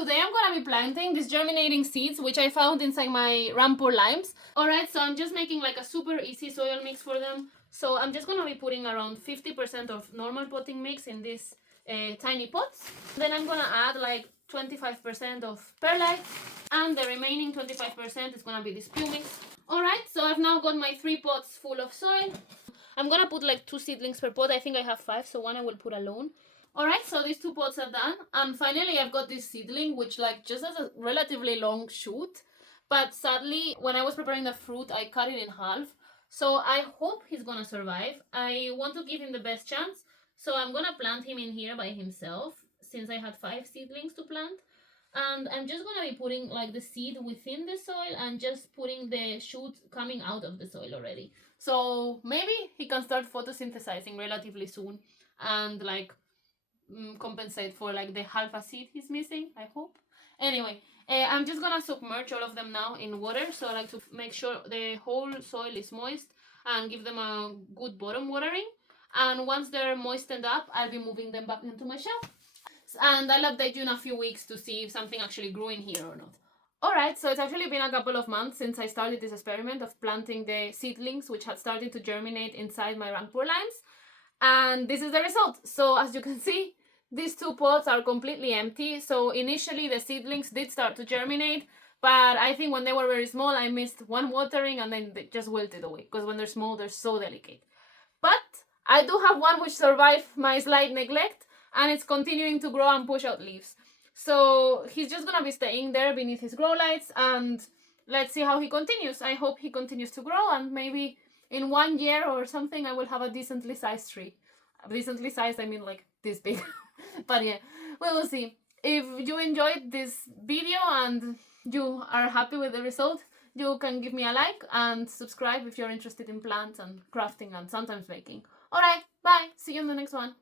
today I'm gonna be planting these germinating seeds which I found inside my Rangpur limes. Alright, so I'm just making like a super easy soil mix for them. So I'm just gonna be putting around 50% of normal potting mix in these tiny pots. Then I'm gonna add like 25% of perlite, and the remaining 25% is gonna be this pew mix. Alright, so I've now got my 3 pots full of soil. I'm gonna put like 2 seedlings per pot. I think I have 5, so one I will put alone. Alright, so these 2 pots are done, and finally I've got this seedling which like just has a relatively long shoot, but sadly when I was preparing the fruit I cut it in half, so I hope he's gonna survive. I want to give him the best chance, so I'm gonna plant him in here by himself since I had 5 seedlings to plant, and I'm just gonna be putting like the seed within the soil and just putting the shoot coming out of the soil already. So maybe he can start photosynthesizing relatively soon and like compensate for like the half a seed he's missing, I hope. Anyway, I'm just gonna submerge all of them now in water, so I like to make sure the whole soil is moist and give them a good bottom watering. And once they're moistened up, I'll be moving them back into my shelf, and I'll update you in a few weeks to see if something actually grew in here or not. Alright, so it's actually been a couple of months since I started this experiment of planting the seedlings which had started to germinate inside my Rangpur limes, and this is the result. So as you can see, these 2 pots are completely empty. So initially the seedlings did start to germinate, but I think when they were very small I missed one watering and then they just wilted away, because when they're small they're so delicate. But I do have one which survived my slight neglect, and it's continuing to grow and push out leaves. So he's just gonna be staying there beneath his grow lights, and let's see how he continues. I hope he continues to grow, and maybe in 1 year or something I will have a decently sized tree. Decently sized, I mean like this big. But yeah, we will see. If you enjoyed this video and you are happy with the result, you can give me a like and subscribe if you're interested in plants and crafting and sometimes baking. Alright, bye! See you in the next one.